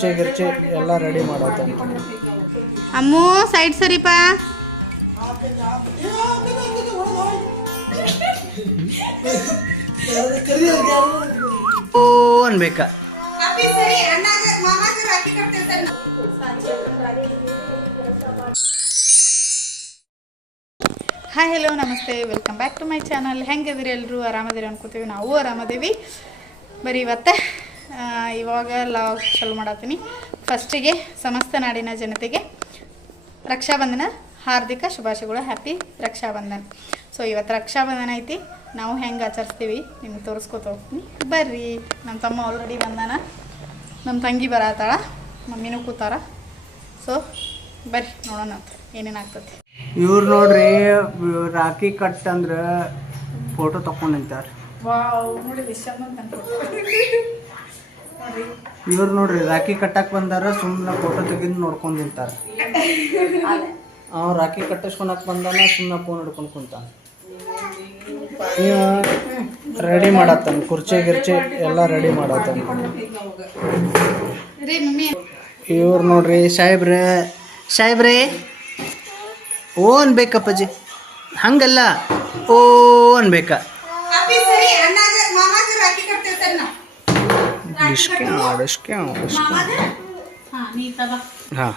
ಗಿರ್ಚಿ ಎಲ್ಲ ರೆಡಿ ಮಾಡತ್ತ ಅಮ್ಮು ಸೈಡ್ ಸರಿಪ ಓ ಅನ್ಬೇಕಾ ಹಾಯ್ ಹಲೋ ನಮಸ್ತೆ welcome back to my channel. ಹೆಂಗಿದ್ರಿ ಎಲ್ಲರೂ? ಆರಾಮದಿರಿ ಅನ್ಕೋತೀವಿ, ನಾವು ಆರಾಮದೇವಿ. ಬರೀ ಇವತ್ತು ಇವಾಗ ಲಾಗ್ ಚಾಲು ಮಾಡತ್ತೀನಿ. ಫಸ್ಟಿಗೆ ಸಮಸ್ತ ನಾಡಿನ ಜನತೆಗೆ ರಕ್ಷಾಬಂಧನ ಹಾರ್ದಿಕ ಶುಭಾಶಯಗಳು. ಹ್ಯಾಪಿ ರಕ್ಷಾಬಂಧನ್. ಸೊ ಇವತ್ತು ರಕ್ಷಾಬಂಧನ ಐತಿ. ನಾವು ಹೆಂಗೆ ಆಚರಿಸ್ತೀವಿ ನಿಮ್ಗೆ ತೋರಿಸ್ಕೊತ ಹೋಗ್ತೀನಿ ಬರ್ರಿ. ನಮ್ಮ ತಮ್ಮ ಆಲ್ರೆಡಿ ಬಂದಾನ, ನಮ್ಮ ತಂಗಿ ಬರತ್ತಾಳ, ಮಮ್ಮಿನೂ ಕೂತಾರ. ಸೊ ಬರ್ರಿ ನೋಡೋಣ ಏನೇನಾಗ್ತದೆ. ಇವ್ರು ನೋಡ್ರಿ ರಾಖಿ ಕಟ್ ಅಂದ್ರೆ ಫೋಟೋ ತಕೊಂಡು ನಿಂತಾರ. ಇವ್ರು ನೋಡ್ರಿ ರಾಖಿ ಕಟ್ಟಕ್ ಬಂದಾರ, ಸುಮ್ಮನೆ ಫೋಟೋ ತೆಗೆದು ನೋಡ್ಕೊಂಡು ನಿಂತಾರ. ಅವ್ ರಾಖಿ ಕಟ್ಟಿಸ್ಕೊಳಕ್ ಬಂದಾನ, ಸುಮ್ಮನೆ ಫೋನ್ ಹಿಡ್ಕೊಂಡು ಕುಂತಾನ. ರೆಡಿ ಮಾಡತ್ತಾನ, ಕುರ್ಚಿ ಗಿರ್ಚಿ ಎಲ್ಲ ರೆಡಿ ಮಾಡತ್ತಾನ. ಇವ್ರು ನೋಡ್ರಿ ಸಾಹೇಬ್ರೆ ಓ ಅನ್ಬೇಕಪ್ಪಜ್ಜಿ, ಹಂಗಲ್ಲ ಓ ಅನ್ಬೇಕ. ಹಾಂ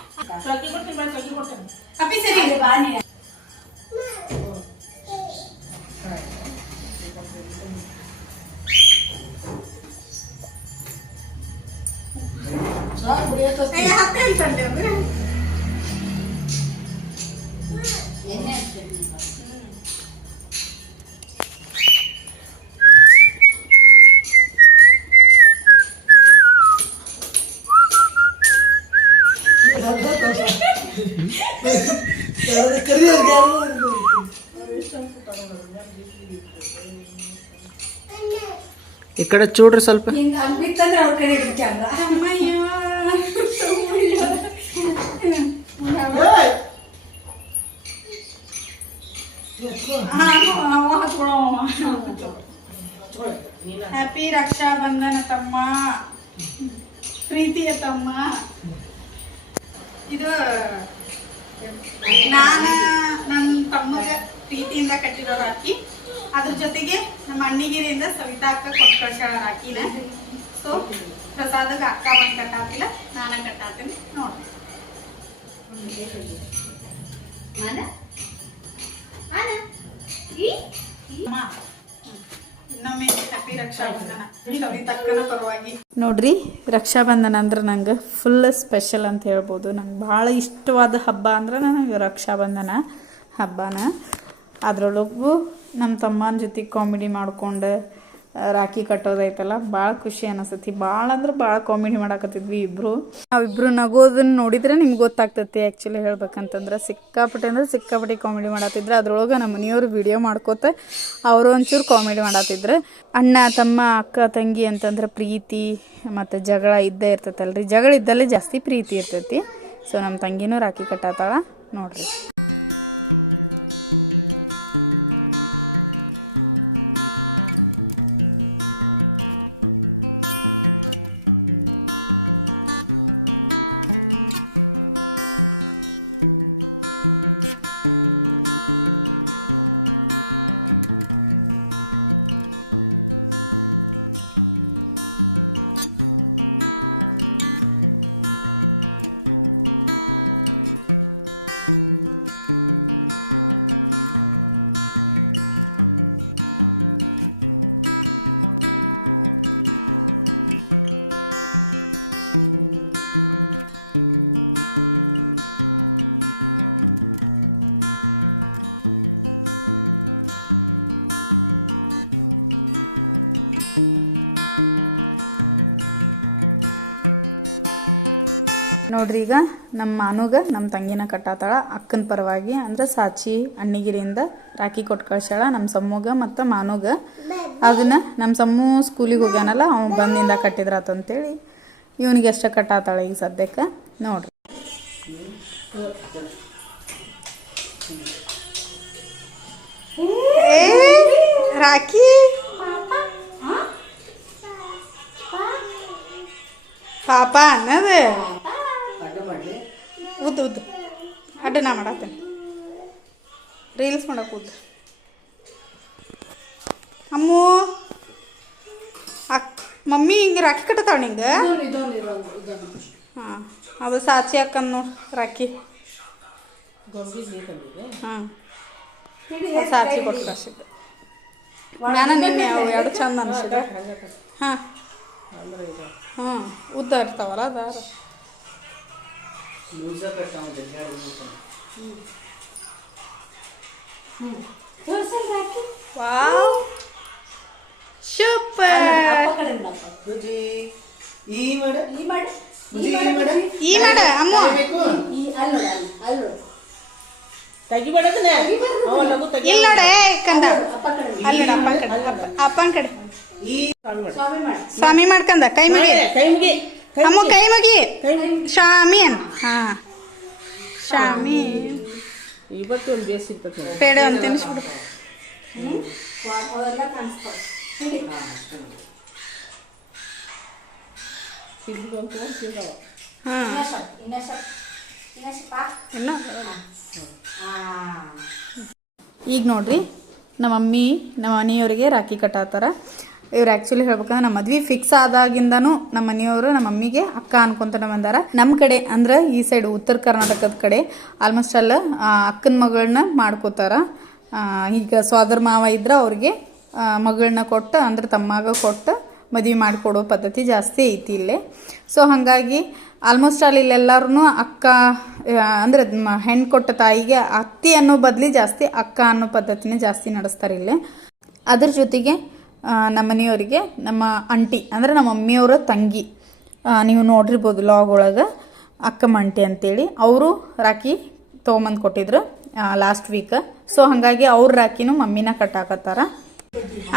ಈ ಕಡೆ చూಡ್ರಿ ಸ್ವಲ್ಪ. ಹ್ಯಾಪಿ ರಕ್ಷಾಬಂಧನ ತಮ್ಮ, ಪ್ರೀತಿಯ ತಮ್ಮ. ಇದು ನಾನು ನನ್ನ ತಮ್ಮಗೆ ಪ್ರೀತಿಯಿಂದ ಕಟ್ಟಿರೋ ರಾಖಿ. ಅದ್ರ ಜೊತೆಗೆ ನಮ್ಮ ಅಣ್ಣಿಗಿರಿಯಿಂದ ಸವಿತಾ ಅಕ್ಕ ಕೊಟ್ಟು ಕಳ್ಸ್ಯಾಳ ರಾಖಿನ. ಸೊ ಪ್ರಸಾದಕ್ಕೆ ಅಕ್ಕ ಬಂದು ಕಟ್ಟಾತಿಲ್ಲ, ನಾನು ಕಟ್ಟಾತೀನಿ ನೋಡಿ. ನೋಡ್ರಿ, ರಕ್ಷಾಬಂಧನ ಅಂದ್ರೆ ನಂಗೆ ಫುಲ್ ಸ್ಪೆಷಲ್ ಅಂತ ಹೇಳ್ಬೋದು. ನಂಗೆ ಭಾಳ ಇಷ್ಟವಾದ ಹಬ್ಬ ಅಂದ್ರೆ ನನಗೆ ರಕ್ಷಾಬಂಧನ ಹಬ್ಬನ. ಅದರೊಳಗೂ ನಮ್ಮ ತಮ್ಮನ ಜೊತೆ ಕಾಮಿಡಿ ಮಾಡ್ಕೊಂಡು ರಾಖಿ ಕಟ್ಟೋದೈತಲ್ಲ, ಭಾಳ ಖುಷಿ ಅನಿಸ್ತೈತಿ. ಭಾಳ ಅಂದ್ರೆ ಭಾಳ ಕಾಮಿಡಿ ಮಾಡಾಕತ್ತಿದ್ವಿ ಇಬ್ಬರು. ನಾವಿಬ್ಬರು ನಗೋದನ್ನ ನೋಡಿದ್ರೆ ನಿಮ್ಗೆ ಗೊತ್ತಾಗ್ತೈತಿ. ಆ್ಯಕ್ಚುಲಿ ಹೇಳ್ಬೇಕಂತಂದ್ರೆ ಸಿಕ್ಕಾಪಟ್ಟೆ ಕಾಮಿಡಿ ಮಾಡತ್ತಿದ್ರು. ಅದ್ರೊಳಗೆ ನಮ್ಮ ಮನೆಯವರು ವಿಡಿಯೋ ಮಾಡ್ಕೋತ ಅವರು ಒಂಚೂರು ಕಾಮಿಡಿ ಮಾಡತ್ತಿದ್ರು. ಅಣ್ಣ ತಮ್ಮ ಅಕ್ಕ ತಂಗಿ ಅಂತಂದ್ರೆ ಪ್ರೀತಿ ಮತ್ತು ಜಗಳ ಇದ್ದೇ ಇರ್ತೈತಲ್ರಿ. ಜಗಳ ಇದ್ದಲ್ಲೇ ಜಾಸ್ತಿ ಪ್ರೀತಿ ಇರ್ತೈತಿ. ಸೊ ನಮ್ಮ ತಂಗಿನೂ ರಾಖಿ ಕಟ್ಟಾತಾಳ ನೋಡ್ರಿ. ನೋಡ್ರಿ, ಈಗ ನಮ್ಮ ಮಾನುಗ ನಮ್ಮ ತಂಗಿನ ಕಟ್ಟಾತಾಳ ಅಕ್ಕನ ಪರವಾಗಿ. ಅಂದ್ರೆ ಸಾಚಿ ಅಣ್ಣಿಗಿರಿಯಿಂದ ರಾಖಿ ಕೊಟ್ಟು ಕಳ್ಸ್ಯಾಳ ನಮ್ಮ ಸಮ್ಮುಗ ಮತ್ತು ಮಾನುಗ. ಅದನ್ನ ನಮ್ಮ ಸಮ್ಮು ಸ್ಕೂಲಿಗೆ ಹೋಗ್ಯಾನಲ್ಲ, ಅವ್ನು ಬಂದಿಂದ ಕಟ್ಟಿದ್ರಾತಂತೇಳಿ ಇವನಿಗೆ ಅಷ್ಟ ಕಟ್ಟಾತಾಳ ಈಗ ಸದ್ಯಕ್ಕೆ ನೋಡ್ರಿ. ರಾಖಿ ಪಾಪ ಅನ್ನೋದು ಉದ್ದು ಉದ್ದು ಅಡ್ಡ ನಾ ಮಾಡತ್ತೇನೆ ರೀಲ್ಸ್ ಮಾಡಕ್ಕೆ ಉದ್ದು ಅಮ್ಮು ಮಮ್ಮಿ ಹಿಂಗೆ ರಾಖಿ ಕಟ್ಟತಾವ ನಿಂಗೆ ಹಾಂ ಅದು ಸಾಚಿ ಹಾಕನ್ ನೋಡಿ ರಾಖಿ ಹಾಂ ಸಾಚಿ ಕೊಟ್ಟು ಕಳ್ಸಿದ್ದು ನಾನು ನಿನ್ನೆ ಅವು ಎರಡು ಚಂದ ಅನಿಸಿದೆ ಹಾಂ ಹಾಂ ಉದ್ದ ಇರ್ತಾವಲ್ಲ ಅದಾರ ವಾವ್ ಸೂಪರ್ ಈ ಮಾಡ ಅಮ್ಮ ಇಲ್ಲ ನೋಡೆ ಕಂದ ಅಲ್ಲಿ ಅಪ್ಪನ ಕಡೆ ಸ್ವಾಮಿ ಮಾಡ್ಕಂದ ಕೈ ಮುಗಿ ಅಮ್ಮ ಕೈ ಮುಗಿ ಸ್ವಾಮಿ ಅನ್ ಹಾ ಸ್ವಾಮಿ ಪೇಡೆ ಒಂದು ತಿನ್ನಿಸ್ಬಿಡು ಈಗ ನೋಡ್ರಿ ನಮ್ಮ ಮಮ್ಮಿ ನಮ್ಮ ಮನೆಯವರಿಗೆ ರಾಖಿ ಕಟ್ಟಾತಾರ. ಇವ್ರು ಆ್ಯಕ್ಚುಲಿ ಹೇಳ್ಬೇಕಂದ್ರೆ ನಮ್ಮ ಮದ್ವೆ ಫಿಕ್ಸ್ ಆದಾಗಿಂದನೂ ನಮ್ಮ ಮನೆಯವರು ನಮ್ಮ ಮಮ್ಮಿಗೆ ಅಕ್ಕ ಅನ್ಕೊಂತಾನೆ ಬಂದಾರ. ನಮ್ಮ ಕಡೆ ಅಂದ್ರೆ ಈ ಸೈಡ್ ಉತ್ತರ ಕರ್ನಾಟಕದ ಕಡೆ ಆಲ್ಮೋಸ್ಟ್ ಅಲ್ಲ ಅಕ್ಕನ ಮಗಳನ್ನ ಮಾಡ್ಕೋತಾರ. ಈಗ ಸೋದರ ಮಾವ ಇದ್ರೆ ಅವ್ರಿಗೆ ಮಗಳನ್ನ ಕೊಟ್ಟು ಅಂದ್ರೆ ತಮ್ಮಾಗ ಕೊಟ್ಟು ಮದುವೆ ಮಾಡಿಕೊಡೋ ಪದ್ಧತಿ ಜಾಸ್ತಿ ಐತಿ ಇಲ್ಲೇ. ಸೊ ಹಾಗಾಗಿ ಆಲ್ಮೋಸ್ಟ್ ಅಲ್ಲಿ ಇಲ್ಲೆಲ್ಲರೂ ಅಕ್ಕ ಅಂದರೆ ಹೆಣ್ಣು ಕೊಟ್ಟ ತಾಯಿಗೆ ಅತ್ತಿ ಅನ್ನೋ ಬದಲಿ ಜಾಸ್ತಿ ಅಕ್ಕ ಅನ್ನೋ ಪದ್ಧತಿನೇ ಜಾಸ್ತಿ ನಡೆಸ್ತಾರೆ ಇಲ್ಲೇ. ಅದ್ರ ಜೊತೆಗೆ ನಮ್ಮ ಮನೆಯವರಿಗೆ ನಮ್ಮ ಅಂಟಿ ಅಂದರೆ ನಮ್ಮ ಮಮ್ಮಿಯವರ ತಂಗಿ ನೀವು ನೋಡಿರ್ಬೋದು ಲಾಗ್ ಒಳಗೆ ಅಕ್ಕಮ್ಮ ಅಂಟಿ ಅಂತೇಳಿ ಅವರು ರಾಖಿ ತೊಗೊಂಬಂದು ಕೊಟ್ಟಿದ್ರು ಲಾಸ್ಟ್ ವೀಕ್. ಸೊ ಹಾಗಾಗಿ ಅವ್ರ ರಾಖಿನೂ ಮಮ್ಮಿನ ಕಟ್ಟಾಕತ್ತಾರ.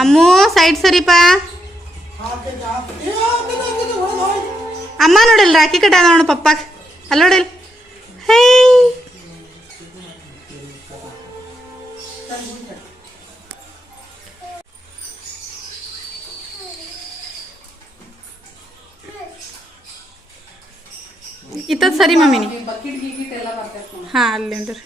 ಅಮ್ಮು ಸೈಡ್ ಸರಿಪ ಅಮ್ಮ ನೋಡಿಲ್ಲ ರಾಖಿ ಕಟ್ಟಾದ ನೋಡು ಪಪ್ಪ ಅಲ್ಲ ನೋಡಿಲ್ಲ. ಹೇ ಇತ್ತದ ಸರಿ ಮಮ್ಮಿನಿ ಹಾ ಅಲ್ಲಿ ಅಂದ್ರೆ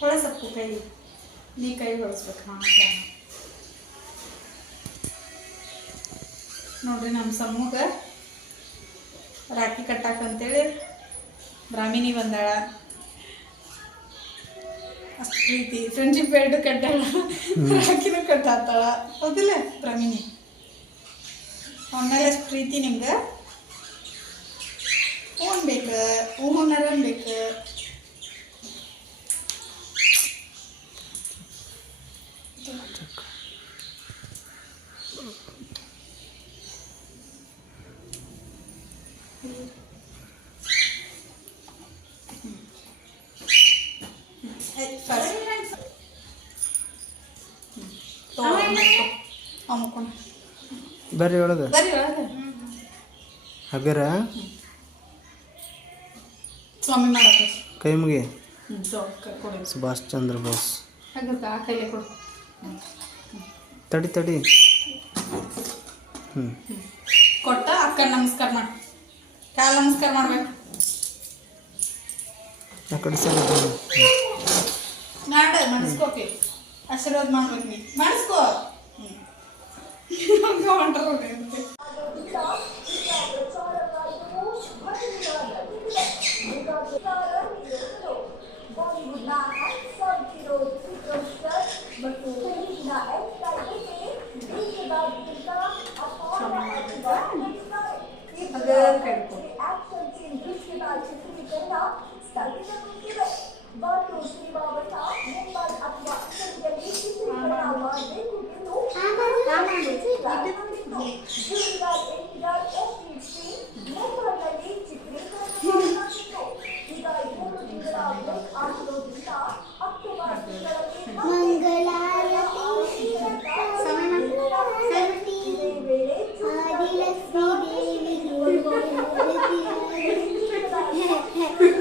ಹೊಳಸಕ್ಕು ಕೈ ನೀ ಕೈ ಹೊಳಸ್ಬೇಕು. ಹಾಂ ನೋಡ್ರಿ ನಮ್ಮ ಸಮೂಹ ರಾಖಿ ಕಟ್ಟಾಕಂತೇಳಿ ಬ್ರಾಹ್ಮಿಣಿ ಬಂದಾಳ. ಅಷ್ಟು ಪ್ರೀತಿ ಫ್ರೆಂಡ್ಶಿಪ್ ಬೆಲ್ಟ್ ಕಟ್ಟಾಳ ರಾಖಿನೂ ಕಟ್ಟಾತಾಳ ಹೌದಿಲ್ಲ ಬ್ರಾಹ್ಮಿಣಿ? ಅವನ್ನೆಲ್ಲ ಎಷ್ಟು ಪ್ರೀತಿ ನಿಮ್ಗೆ ಹೂನ್ ಬೇಕು ಹೂನರ ಬೇಕು. ಬರ್ರಿ ಒಳಗೆ ಹಗರ ಸ್ವಾಮಿ ಮಾಡಕ ಕೈ ಮುಗಿ ಸುಭಾಷ್ ಚಂದ್ರ ಬೋಸ್ ತಡಿ ತಡಿ ಕೊಟ್ಟ ಅಕ್ಕ ನಮಸ್ಕಾರ ಮಾಡಿ ಕಾಲ ನಮಸ್ಕಾರ ಮಾಡ್ಬೇಕು. ಆ ಕಡೆ ಸಲ ನಾಡ ಮಾಡಿಸ್ಕೋಕೆ ಆಶೀರ್ವಾದ ಮಾಡ್ಬೇಕು ನೀ ಮಾಡಿಸ್ಕೋ.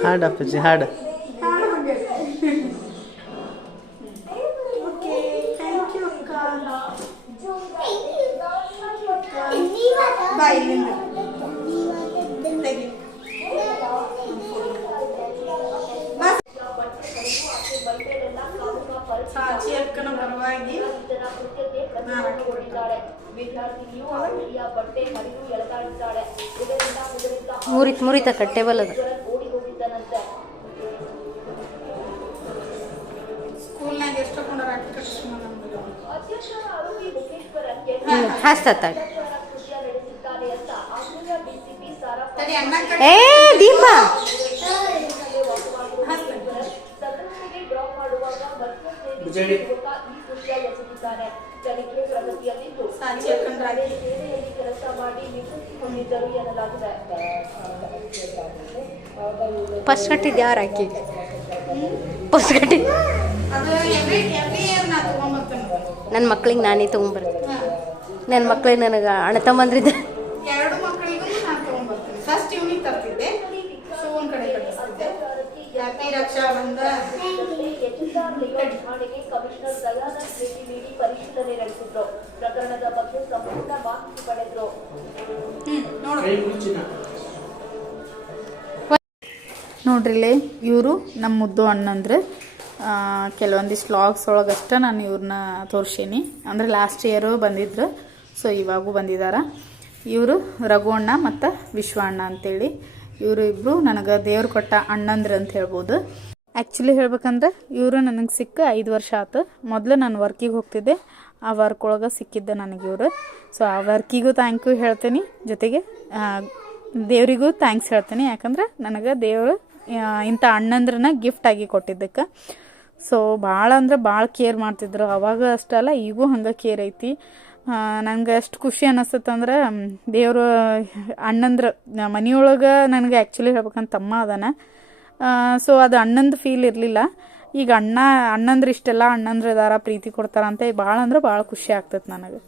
ಹಾಡು ಅಪ್ಪಾಜಿ ಹಾಡು. ಸಾಚಿ ಅಕ್ಕನ ಪರವಾಗಿ ಮುರಿತ ಕಟ್ಟೆ ಬಲ್ಲದ ಸ್ಕೂಲ್ನಾಗ ಎಷ್ಟು ಹಾಸ್ತ ಏ ದೀಪ ಸಾಚಿ ಅಕ್ಕನ ರಾಗಿ ಫಸ್ಟ್ ಕಟ್ಟಿದ್ದು ಯಾರು ಹಾಕಿ ಫಸ್ಟ್ ಕಟ್ಟಿ ಅದು ಎವ್ರಿ ಇಯರ್ ನಾ ತಗೊಂಬರ್ತೇನೆ. ನನ್ನ ಮಕ್ಳಿಗೆ ನಾನೇ ತೊಗೊಂಬರ್ತೀನಿ. ನನ್ನ ಮಕ್ಳಿಗೆ ನನಗೆ ಅಣ್ಣ ತಮ್ಮಂದ್ರಿದ್ದೆ ಎರಡು ಮಕ್ಕಳಿಗೂ ನಾನು ತಗೊಂಬರ್ತೀನಿ. ಫಸ್ಟ್ ಇವ್ನಿಗೆ ತರ್ತಿದ್ದೆ, ಶಿವನ್ ಕಡೆ ಕಟ್ಟಿಸ್ತಿದ್ದೆ. ಹ್ಯಾಪಿ ರಕ್ಷಾ ಬಂದ ಕಮಿಷನರ್ ದಯಾನಂದ್ ಭೇಟಿ ನೀಡಿ ಪರಿಶೀಲನೆ ನಡೆಸಿದ್ರು. ಪ್ರಕರಣದ ಬಗ್ಗೆ ಸಂಪೂರ್ಣ ಮಾಹಿತಿ ಪಡೆದ್ರು. ನೋಡ್ರಿಲೇ ಇವರು ನಮ್ಮ ಮುದ್ದು ಅಣ್ಣಂದ್ರೆ ಕೆಲವೊಂದಿಷ್ಟು ವ್ಲಾಗ್ಸ್ ಒಳಗಷ್ಟೇ ನಾನು ಇವ್ರನ್ನ ತೋರಿಸೀನಿ. ಅಂದರೆ ಲಾಸ್ಟ್ ಇಯರು ಬಂದಿದ್ರು, ಸೊ ಇವಾಗೂ ಬಂದಿದ್ದಾರೆ. ಇವರು ರಘು ಅಣ್ಣ ಮತ್ತು ವಿಶ್ವ ಅಣ್ಣ ಅಂತೇಳಿ ಇವರು ಇಬ್ಬರು ನನಗೆ ದೇವ್ರು ಕೊಟ್ಟ ಅಣ್ಣಂದ್ರೆ ಅಂತ ಹೇಳ್ಬೋದು. ಆ್ಯಕ್ಚುಲಿ ಹೇಳ್ಬೇಕಂದ್ರೆ ಇವರು ನನಗೆ ಸಿಕ್ಕ 5 ವರ್ಷ ಆಯ್ತು. ಮೊದಲು ನಾನು ವರ್ಕಿಗೆ ಹೋಗ್ತಿದ್ದೆ, ಆ ವರ್ಕ್ ಒಳಗೆ ಸಿಕ್ಕಿದ್ದೆ ನನಗೆ ಇವರು. ಸೊ ಆ ವರ್ಕಿಗೂ ಥ್ಯಾಂಕ್ ಯು ಹೇಳ್ತೀನಿ, ಜೊತೆಗೆ ದೇವರಿಗೂ ಥ್ಯಾಂಕ್ಸ್ ಹೇಳ್ತೀನಿ. ಯಾಕಂದ್ರೆ ನನಗೆ ದೇವರು ಇಂಥ ಅಣ್ಣಂದ್ರನ್ನ ಗಿಫ್ಟ್ ಆಗಿ ಕೊಟ್ಟಿದ್ದಕ್ಕೆ. ಸೊ ಭಾಳ ಅಂದ್ರೆ ಭಾಳ ಕೇರ್ ಮಾಡ್ತಿದ್ರು. ಅವಾಗ ಅಷ್ಟಲ್ಲ, ಈಗೂ ಹಂಗೆ ಕೇರ್ ಐತಿ. ನನಗೆ ಎಷ್ಟು ಖುಷಿ ಅನ್ನಿಸ್ತಂದ್ರೆ ದೇವರು ಅಣ್ಣಂದ್ರ ಮನೆಯೊಳಗೆ ನನಗೆ ಆ್ಯಕ್ಚುಲಿ ಹೇಳ್ಬೇಕಂತ ತಮ್ಮ ಅದಾನ. ಸೊ ಅದು ಅಣ್ಣಂದು ಫೀಲ್ ಇರಲಿಲ್ಲ. ಈಗ ಅಣ್ಣಂದ್ರೆ ಇಷ್ಟೆಲ್ಲ ಅಣ್ಣಂದ್ರೆ ಇದಾರ, ಪ್ರೀತಿ ಕೊಡ್ತಾರಂತ ಭಾಳ ಅಂದ್ರೆ ಭಾಳ ಖುಷಿ ಆಗ್ತೈತೆ ನನಗೆ.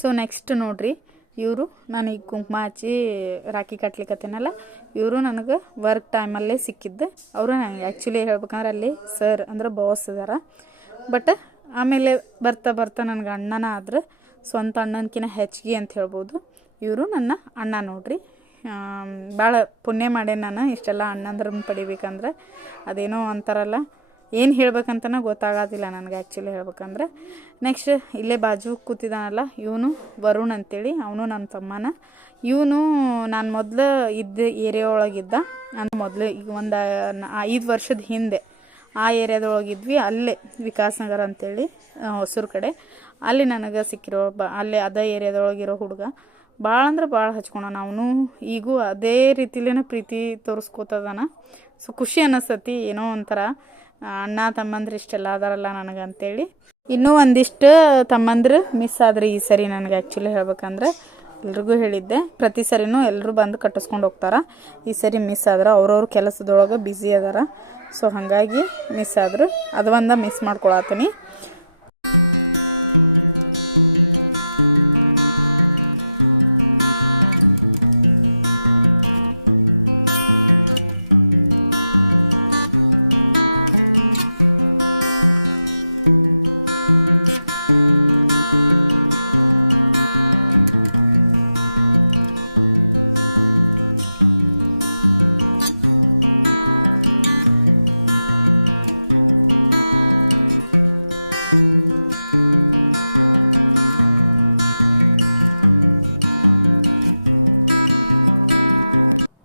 ಸೊ ನೆಕ್ಸ್ಟ್ ನೋಡ್ರಿ, ಇವರು ನಾನು ಈಗ ಕುಂಕುಮ ಹಚ್ಚಿ ರಾಖಿ ಕಟ್ಲಿಕ್ಕತ್ತೇನಲ್ಲ, ಇವರು ನನಗೆ ವರ್ಕ್ ಟೈಮಲ್ಲೇ ಸಿಕ್ಕಿದ್ದೆ. ಅವರು ನನಗೆ ಆ್ಯಕ್ಚುಲಿ ಹೇಳ್ಬೇಕಂದ್ರೆ ಅಲ್ಲಿ ಸರ್ ಅಂದ್ರೆ ಬಾಸ್ ಇದಾರ. ಬಟ್ ಆಮೇಲೆ ಬರ್ತಾ ಬರ್ತಾ ನನಗೆ ಅಣ್ಣನ ಆದ್ರೆ ಸ್ವಂತ ಅಣ್ಣನಕಿನ ಹೆಚ್ಚಿಗೆ ಅಂತ ಹೇಳ್ಬೋದು. ಇವರು ನನ್ನ ಅಣ್ಣ ನೋಡ್ರಿ. ಭಾಳ ಪುಣ್ಯ ಮಾಡೇನಿ ನಾನು ಇಷ್ಟೆಲ್ಲ ಅಣ್ಣಂದ್ರನ್ನ ಪಡಿಬೇಕಂದ್ರೆ. ಅದೇನೋ ಅಂತಾರಲ್ಲ, ಏನು ಹೇಳ್ಬೇಕಂತನ ಗೊತ್ತಾಗೋದಿಲ್ಲ ನನಗೆ ಆ್ಯಕ್ಚುಲಿ ಹೇಳ್ಬೇಕಂದ್ರೆ. ನೆಕ್ಸ್ಟ್ ಇಲ್ಲೇ ಬಾಜು ಕೂತಿದ್ದಾನಲ್ಲ, ಇವನು ವರುಣ್ ಅಂತೇಳಿ, ಅವನು ನನ್ನ ತಮ್ಮನ. ಇವನು ನಾನು ಮೊದಲು ಇದ್ದ ಏರಿಯಾ ಒಳಗಿದ್ದ. ನಾನು ಮೊದಲು ಈಗ ಒಂದು 5 ವರ್ಷದ ಹಿಂದೆ ಆ ಏರಿಯಾದೊಳಗಿದ್ವಿ. ಅಲ್ಲೇ ವಿಕಾಸ್ ನಗರ ಅಂತೇಳಿ ಹೊಸೂರು ಕಡೆ, ಅಲ್ಲಿ ನನಗೆ ಸಿಕ್ಕಿರೋ ಅಲ್ಲೇ ಅದೇ ಏರಿಯಾದೊಳಗಿರೋ ಹುಡುಗ. ಭಾಳ ಅಂದ್ರೆ ಭಾಳ ಹಚ್ಕೊಳೋಣ. ಅವನು ಈಗೂ ಅದೇ ರೀತಿಲೇನ ಪ್ರೀತಿ ತೋರಿಸ್ಕೋತದಾನ. ಸೊ ಖುಷಿ ಅನ್ನಿಸ್ತತಿ, ಏನೋ ಒಂಥರ ಅಣ್ಣ ತಮ್ಮಂದ್ರೆ ಇಷ್ಟೆಲ್ಲ ಅದಾರಲ್ಲ ನನಗೆ ಅಂತೇಳಿ. ಇನ್ನೂ ಒಂದಿಷ್ಟು ತಮ್ಮಂದ್ರೆ ಮಿಸ್ ಆದ್ರೆ ಈ ಸರಿ ನನಗೆ ಆ್ಯಕ್ಚುಲಿ ಹೇಳ್ಬೇಕಂದ್ರೆ ಎಲ್ರಿಗೂ ಹೇಳಿದ್ದೆ, ಪ್ರತಿ ಸರಿನೂ ಎಲ್ಲರೂ ಬಂದು ಕಟ್ಟಿಸ್ಕೊಂಡು ಹೋಗ್ತಾರೆ. ಈ ಸರಿ ಮಿಸ್ ಆದ್ರೆ ಅವ್ರವ್ರ ಕೆಲಸದೊಳಗೆ ಬ್ಯುಸಿ ಅದಾರ. ಸೊ ಹಾಗಾಗಿ ಮಿಸ್ ಆದ್ರು, ಅದು ಒಂದು ಮಿಸ್ ಮಾಡ್ಕೊಳತ್ತೀನಿ.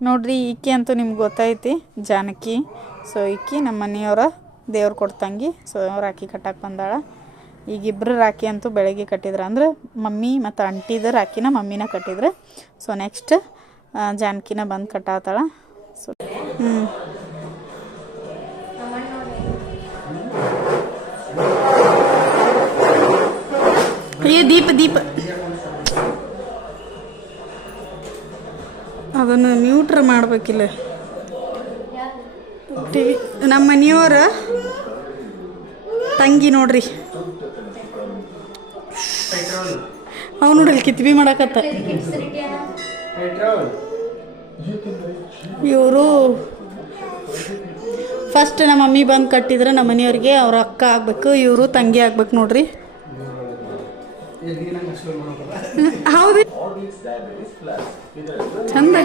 ನೋಡ್ರಿ, ಈಕಿ ಅಂತೂ ನಿಮ್ಗೆ ಗೊತ್ತೈತಿ, ಜಾನಕಿ. ಸೊ ಈಕಿ ನಮ್ಮ ಮನೆಯವರ ದೇವ್ರು ಕೊಡ್ತಂಗಿ. ಸೊ ರಾಖಿ ಕಟ್ಟಕ್ಕೆ ಬಂದಾಳ. ಈಗಿಬ್ಬರು ರಾಖಿ ಅಂತೂ ಬೆಳಗ್ಗೆ ಕಟ್ಟಿದ್ರು. ಅಂದ್ರೆ ಮಮ್ಮಿ ಮತ್ತು ಅಂಟಿದ ರಾಖಿನ ಮಮ್ಮಿನ ಕಟ್ಟಿದ್ರು. ಸೊ ನೆಕ್ಸ್ಟ್ ಜಾನಕಿನ ಬಂದು ಕಟ್ಟಾತಾಳ. ಸೊ ಏ ದೀಪ ದೀಪ ಅದನ್ನು ಮ್ಯೂಟ್ರ್ ಮಾಡ್ಬೇಕಿಲ್ಲ. ಟಿವಿ ನಮ್ಮ ಮನೆಯವರ ತಂಗಿ ನೋಡ್ರಿ, ಅವ್ ನೋಡ್ರಿ ಕಿತ್ಬಿ ಮಾಡಕತ್ತ. ಇವರು ಫಸ್ಟ್ ನಮ್ಮ ಮಮ್ಮಿ ಬಂದು ಕಟ್ಟಿದ್ರೆ ನಮ್ಮ ಮನೆಯವ್ರಿಗೆ ಅವ್ರ ಅಕ್ಕ ಆಗ್ಬೇಕು, ಇವರು ತಂಗಿ ಆಗ್ಬೇಕು ನೋಡ್ರಿ. ಹೌದು ಚಂದ.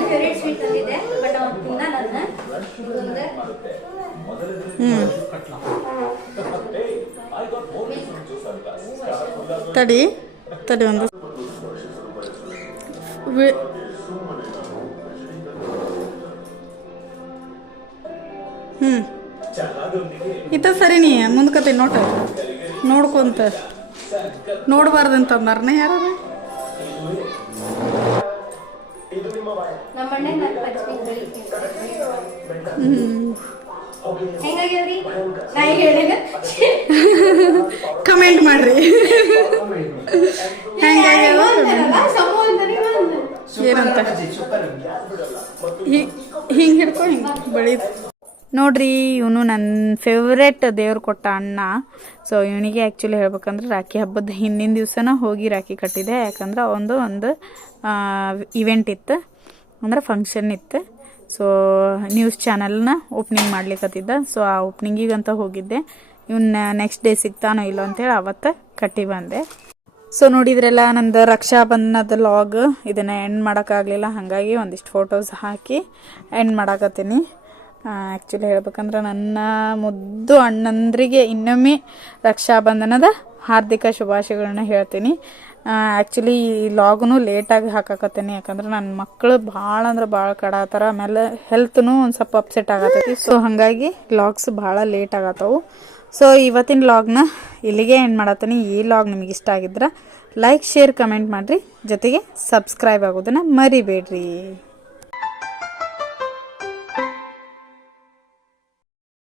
ತಡಿ ತಡಿ ಒಂದು ಇತ್ತ ಸರಿ ನೀ ಮುಂದ್ಕತಿ ನೋಡ್ಕೊಂತ ನೋಡ್ಬಾರ್ದಂತ ಅಂದಾರನ ಯಾರ. ಕಮೆಂಟ್ ಮಾಡ್ರಿ ಹೆಂಗಾಗ್ಯಾವ ಏನಂತ. ಹಿಂಗೆ ಹಿಡ್ಕೊ ಹಿಂಗೆ ಬೆಳೀತು ನೋಡ್ರಿ. ಇವನು ನನ್ನ ಫೇವ್ರೆಟ್ ದೇವ್ರು ಕೊಟ್ಟ ಅಣ್ಣ. ಸೊ ಇವನಿಗೆ ಆ್ಯಕ್ಚುಲಿ ಹೇಳ್ಬೇಕಂದ್ರೆ ರಾಖಿ ಹಬ್ಬದ ಹಿಂದಿನ ದಿವಸನ ಹೋಗಿ ರಾಖಿ ಕಟ್ಟಿದೆ. ಯಾಕಂದ್ರೆ ಒಂದು ಇವೆಂಟ್ ಇತ್ತು, ಅಂದ್ರೆ ಫಂಕ್ಷನ್ ಇತ್ತು. ಸೊ ನ್ಯೂಸ್ ಚಾನಲ್ನ ಓಪನಿಂಗ್ ಮಾಡ್ಲಿಕ್ಕತ್ತಿದ್ದ. ಸೊ ಆ ಓಪನಿಂಗಿಗಂತ ಹೋಗಿದ್ದೆ. ಇವನ್ನ ನೆಕ್ಸ್ಟ್ ಡೇ ಸಿಗ್ತಾನೋ ಇಲ್ಲೋ ಅಂತೇಳಿ ಅವತ್ತು ಕಟ್ಟಿ ಬಂದೆ. ಸೊ ನೋಡಿದ್ರೆಲ್ಲ ನಂದು ರಕ್ಷಾಬಂಧನದ ಲಾಗ್ ಇದನ್ನು ಎಂಡ್ ಮಾಡೋಕ್ಕಾಗಲಿಲ್ಲ, ಹಾಗಾಗಿ ಒಂದಿಷ್ಟು ಫೋಟೋಸ್ ಹಾಕಿ ಎಂಡ್ ಮಾಡಾಕತ್ತೀನಿ. ಆ್ಯಕ್ಚುಲಿ ಹೇಳ್ಬೇಕಂದ್ರೆ ನನ್ನ ಮುದ್ದು ಅಣ್ಣಂದ್ರಿಗೆ ಇನ್ನೊಮ್ಮೆ ರಕ್ಷಾಬಂಧನದ ಹಾರ್ದಿಕ ಶುಭಾಶಯಗಳನ್ನ ಹೇಳ್ತೀನಿ. ಆ್ಯಕ್ಚುಲಿ ಈ ಲಾಗ್ನು ಲೇಟಾಗಿ ಹಾಕಾಕತ್ತೀನಿ, ಯಾಕಂದ್ರೆ ನನ್ನ ಮಕ್ಕಳು ಭಾಳ ಅಂದ್ರೆ ಭಾಳ ಕಡಾತಾರ. ಆಮೇಲೆ ಹೆಲ್ತ್ನು ಒಂದು ಸ್ವಲ್ಪ ಅಪ್ಸೆಟ್ ಆಗತ್ತೈತಿ. ಸೊ ಹಾಗಾಗಿ ಲಾಗ್ಸ್ ಭಾಳ ಲೇಟ್ ಆಗತ್ತವು. ಸೊ ಇವತ್ತಿನ ಲಾಗ್ನ ಇಲ್ಲಿಗೆ ಎಂಡ್ ಮಾಡತ್ತೀನಿ. ಈ ಲಾಗ್ ನಿಮಗೆ ಇಷ್ಟ ಆಗಿದ್ರೆ ಲೈಕ್, ಶೇರ್, ಕಮೆಂಟ್ ಮಾಡಿರಿ. ಜೊತೆಗೆ ಸಬ್ಸ್ಕ್ರೈಬ್ ಆಗೋದನ್ನು ಮರಿಬೇಡ್ರಿ.